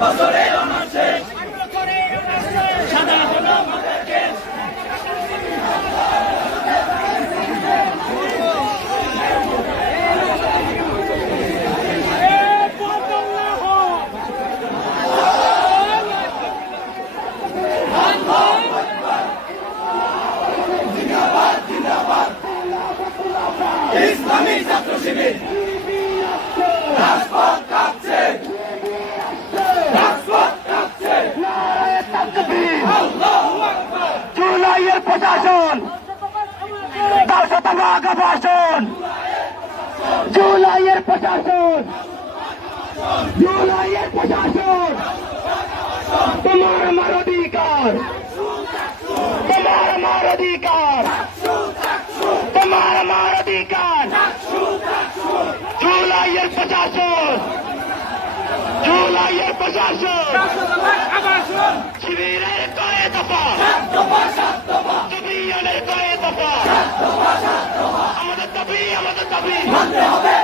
বছরে অনার্স শেষ সাদা হলো আমাদের কেস ইসলামী ছাত্র শিবির রাজপথ কাঁপছে রাজপথ কাঁপছে জুলাইয়ের প্রশাসন 10 টাকা ভাষণ জুলাইয়ের প্রশাসন জুলাইয়ের প্রশাসন তোমার আমার অধিকার তোমার আমার অধিকার তোমার আমার অধিকার জুলাইয়ের প্রশাসন জুলাইয়ের প্রশাসন শিবিরের কয়ে দফা জুবিয়নের কয়ে দফা আমাদের দাবি মানতে হবে